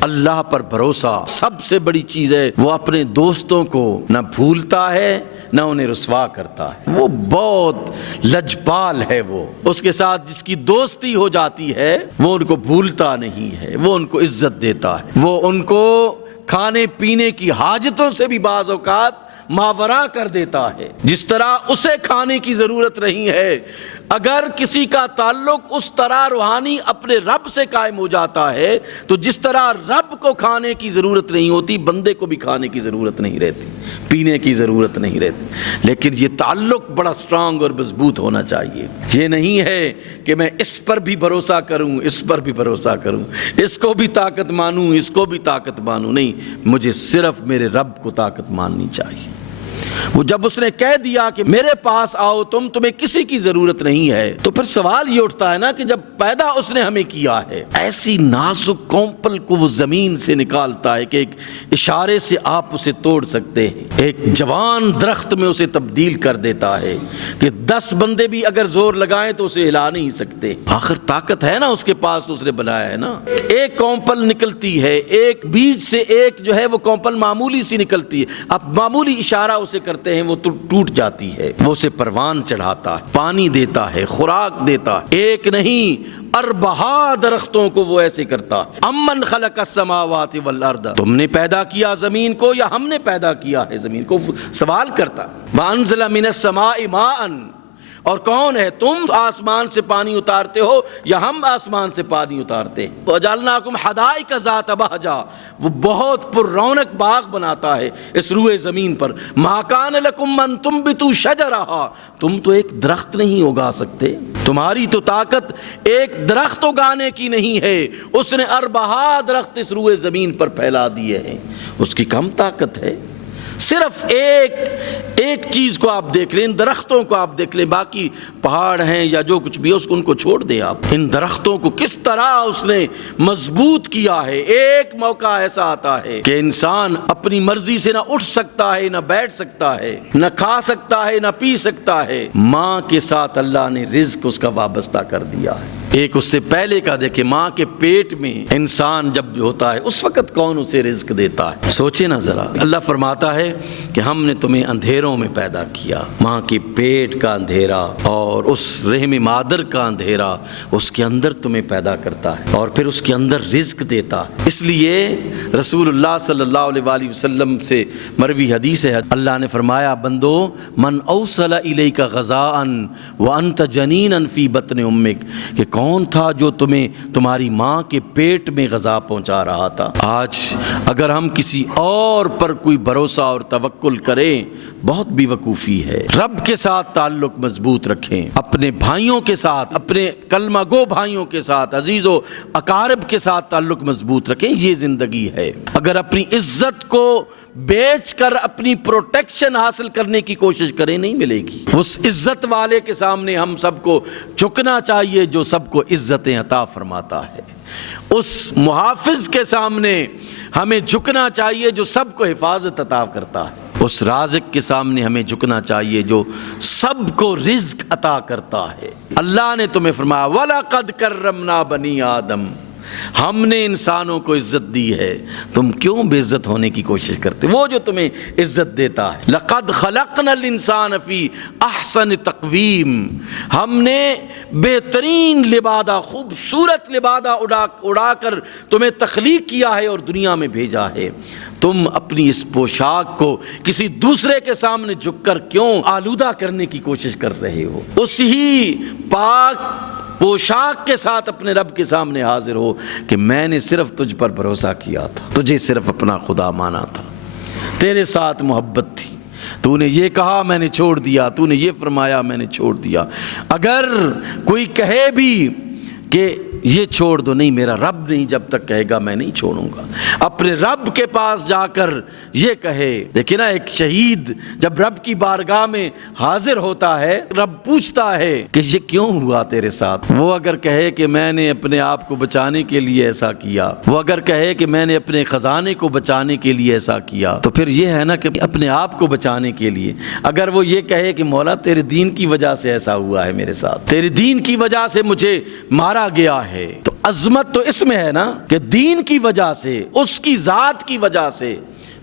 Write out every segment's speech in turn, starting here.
اللہ پر بھروسہ سب سے بڑی چیز ہے۔ وہ اپنے دوستوں کو نہ بھولتا ہے نہ انہیں رسوا کرتا ہے، وہ بہت لجپال ہے۔ وہ اس کے ساتھ جس کی دوستی ہو جاتی ہے وہ ان کو بھولتا نہیں ہے، وہ ان کو عزت دیتا ہے، وہ ان کو کھانے پینے کی حاجتوں سے بھی بعض اوقات ماورا کر دیتا ہے۔ جس طرح اسے کھانے کی ضرورت نہیں ہے، اگر کسی کا تعلق اس طرح روحانی اپنے رب سے قائم ہو جاتا ہے تو جس طرح رب کو کھانے کی ضرورت نہیں ہوتی، بندے کو بھی کھانے کی ضرورت نہیں رہتی، پینے کی ضرورت نہیں رہتی۔ لیکن یہ تعلق بڑا اسٹرانگ اور مضبوط ہونا چاہیے۔ یہ نہیں ہے کہ میں اس پر بھی بھروسہ کروں، اس پر بھی بھروسہ کروں، اس کو بھی طاقت مانوں، اس کو بھی طاقت مانوں، نہیں، مجھے صرف میرے رب کو طاقت ماننی چاہیے۔ وہ جب اس نے کہہ دیا کہ میرے پاس آؤ تمہیں کسی کی ضرورت نہیں ہے، تو پھر سوال یہ اٹھتا ہے نا کہ جب پیدا اس نے ہمیں کیا ہے، ایسی نازک کومپل کو وہ زمین سے نکالتا ہے کہ ایک اشارے سے آپ اسے توڑ سکتے ہیں، ایک جوان درخت میں اسے تبدیل کر دیتا ہے کہ 10 بندے بھی اگر زور لگائیں تو اسے ہلا نہیں سکتے۔ آخر طاقت ہے نا اس کے پاس، تو اس نے بنایا ہے نا۔ ایک کومپل نکلتی ہے، ایک بیج سے ایک جو ہے وہ کومپل معمولی سی نکلتی ہے، اب معمولی اشارہ اسے کرتے ہیں وہ ٹوٹ جاتی ہے، وہ اسے پروان چڑھاتا ہے، پانی دیتا ہے، خوراک دیتا ہے۔ ایک نہیں، اربعہ درختوں کو وہ ایسے کرتا ہے۔ امن خلق السماوات والارض، تم نے پیدا کیا زمین کو یا ہم نے پیدا کیا ہے زمین کو؟ سوال کرتا۔ وانزل من السماء ماء، اور کون ہے؟ تم آسمان سے پانی اتارتے ہو یا ہم آسمان سے پانی اتارتے ہیں؟ وَجَعَلْنَاكُمْ حَدَائِقَ ذَاتَ بَهْجَةٍ، وہ بہت پر رونق باغ بناتا ہے اس روئے زمین پر۔ مَا كَانَ لَكُمْ أَن تُنبِتُوا شَجَرَهَا، تم تو ایک درخت نہیں اگا سکتے، تمہاری تو طاقت ایک درخت اگانے کی نہیں ہے، اس نے اربعہ درخت اس روئے زمین پر پھیلا دیے ہیں، اس کی کم طاقت ہے؟ صرف ایک چیز کو آپ دیکھ لیں، ان درختوں کو آپ دیکھ لیں، باقی پہاڑ ہیں یا جو کچھ بھی ہے ان کو چھوڑ دیں آپ۔ ان درختوں کو کس طرح اس نے مضبوط کیا ہے۔ ایک موقع ایسا آتا ہے کہ انسان اپنی مرضی سے نہ اٹھ سکتا ہے، نہ بیٹھ سکتا ہے، نہ کھا سکتا ہے، نہ پی سکتا ہے، ماں کے ساتھ اللہ نے رزق اس کا وابستہ کر دیا ہے۔ ایک اس سے پہلے کا دیکھیں، ماں کے پیٹ میں انسان جب ہوتا ہے اس وقت کون اسے رزق دیتا ہے؟ سوچے نا ذرا۔ اللہ فرماتا ہے کہ ہم نے تمہیں اندھیروں میں پیدا کیا، ماں کے پیٹ کا اندھیرا اور اس رحم مادر کا اندھیرا، اس کے اندر تمہیں پیدا کرتا ہے اور پھر اس کے اندر رزق دیتا ہے۔ اس لیے رسول اللہ صلی اللہ علیہ وآلہ وسلم سے مروی حدیث ہے، اللہ نے فرمایا، بندو من اوصل الیک غذاء وانت جنین فی بطن امک، کہ کون تھا جو تمہیں تمہاری ماں کے پیٹ میں غذا پہنچا رہا تھا۔ آج اگر ہم کسی اور پر کوئی بھروسہ اور توکل کریں، بہت بے وقوفی ہے۔ رب کے ساتھ تعلق مضبوط رکھیں، اپنے بھائیوں کے ساتھ، اپنے کلمہ گو بھائیوں کے ساتھ، عزیز و اقارب کے ساتھ تعلق مضبوط رکھیں۔ یہ زندگی ہے۔ اگر اپنی عزت کو بیچ کر اپنی پروٹیکشن حاصل کرنے کی کوشش کریں، نہیں ملے گی۔ اس عزت والے کے سامنے ہم سب کو جھکنا چاہیے جو سب کو عزتیں عطا فرماتا ہے۔ اس محافظ کے سامنے ہمیں جھکنا چاہیے جو سب کو حفاظت عطا کرتا ہے۔ اس رازق کے سامنے ہمیں جھکنا چاہیے جو سب کو رزق عطا کرتا ہے۔ اللہ نے تمہیں فرمایا وَلَقَدْ كَرَّمْنَا بَنِي آدم، ہم نے انسانوں کو عزت دی ہے، تم کیوں بے عزت ہونے کی کوشش کرتے؟ وہ جو تمہیں عزت دیتا ہے۔ لَقَدْ خَلَقْنَا الْإِنسَانَ فِي أَحْسَنِ تَقْوِيمٍ، ہم نے بہترین لبادہ، خوبصورت لبادہ اڑا کر تمہیں تخلیق کیا ہے اور دنیا میں بھیجا ہے۔ تم اپنی اس پوشاک کو کسی دوسرے کے سامنے جھک کر کیوں آلودہ کرنے کی کوشش کر رہے ہو؟ اسی پاک پوشاک کے ساتھ اپنے رب کے سامنے حاضر ہو کہ میں نے صرف تجھ پر بھروسہ کیا تھا، تجھے صرف اپنا خدا مانا تھا، تیرے ساتھ محبت تھی، تو نے یہ کہا میں نے چھوڑ دیا، تو نے یہ فرمایا میں نے چھوڑ دیا۔ اگر کوئی کہے بھی کہ یہ چھوڑ دو، نہیں، میرا رب نہیں جب تک کہے گا میں نہیں چھوڑوں گا۔ اپنے رب کے پاس جا کر یہ کہے، دیکھیں نا، ایک شہید جب رب کی بارگاہ میں حاضر ہوتا ہے، رب پوچھتا ہے کہ یہ کیوں ہوا تیرے ساتھ؟ وہ اگر کہے کہ میں نے اپنے آپ کو بچانے کے لیے ایسا کیا، وہ اگر کہے کہ میں نے اپنے خزانے کو بچانے کے لیے ایسا کیا، تو پھر یہ ہے نا کہ اپنے آپ کو بچانے کے لیے۔ اگر وہ یہ کہے کہ مولا تیرے دین کی وجہ سے ایسا ہوا ہے میرے ساتھ، تیرے دین کی وجہ سے مجھے مارا گیا ہے، تو عظمت تو اس میں ہے نا کہ دین کی وجہ سے، اس کی ذات کی وجہ سے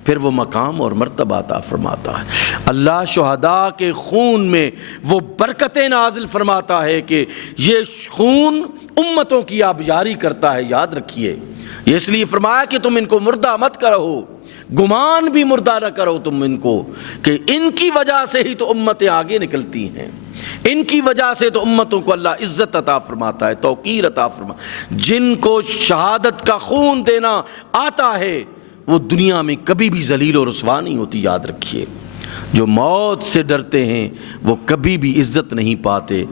پھر وہ مقام اور مرتبہ عطا فرماتا ہے۔ اللہ شہداء کے خون میں وہ برکتیں نازل فرماتا ہے کہ یہ خون امتوں کی آبیاری کرتا ہے، یاد رکھیے۔ یہ اس لیے فرمایا کہ تم ان کو مردہ مت کرو، گمان بھی مردہ نہ کرو تم ان کو، کہ ان کی وجہ سے ہی تو امتیں آگے نکلتی ہیں، ان کی وجہ سے تو امتوں کو اللہ عزت عطا فرماتا ہے، توقیر عطا فرماتا ہے۔ جن کو شہادت کا خون دینا آتا ہے وہ دنیا میں کبھی بھی ذلیل و رسوا نہیں ہوتی، یاد رکھیے۔ جو موت سے ڈرتے ہیں وہ کبھی بھی عزت نہیں پاتے۔